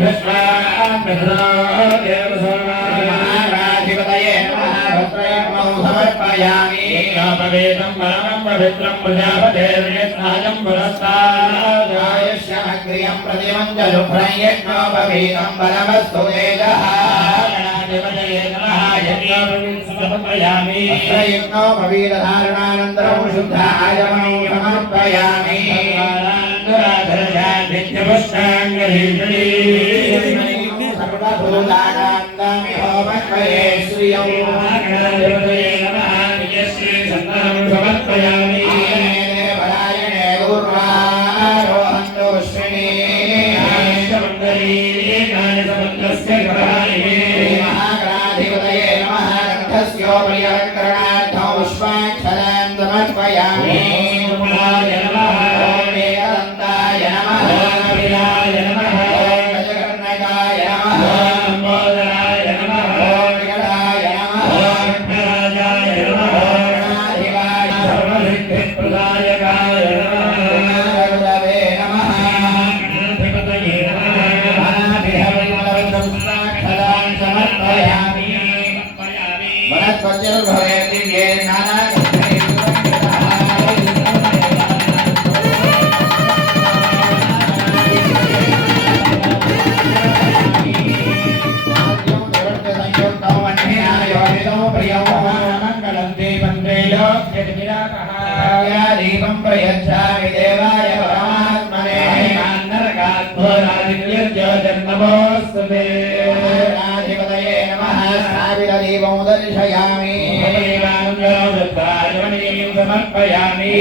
సమర్పయామిపవేదం పరమం పవిత్రం ప్రజాపతేర్యస్నాజం పురస్కారాయుష్యమగ్రియం ప్రతిమంజలుభ్రయజ్ఞోపవేదం పరమస్తు ేజాపయామిధారణానంతరం శుద్ధాయమనం సమర్పయామి పుష్టాంగీ यज्ञोपवीतं बलवस्तु तेजः गणाधिपतये नमः यज्ञोपवीतं समर्पयामि यज्ञोपवीतधारणानन्तरं शुद्धायमौ समर्पयामि सर्वभूतानान्दमि होमन्वये श्रियं समर्पयामि आयने परायणे दूर्वारोहन्तु श्रीमहागणाधिपतये नमः ग्रन्थस्योपरिहरणार्थं पुष्पाक्षरान् समर्पयामि वनस्पतिर्भवे दिव्ये दीपं प्रयच्छामि देवाय परमात्मने नाधिपतये नमः देवं दर्शयामि समर्पयामि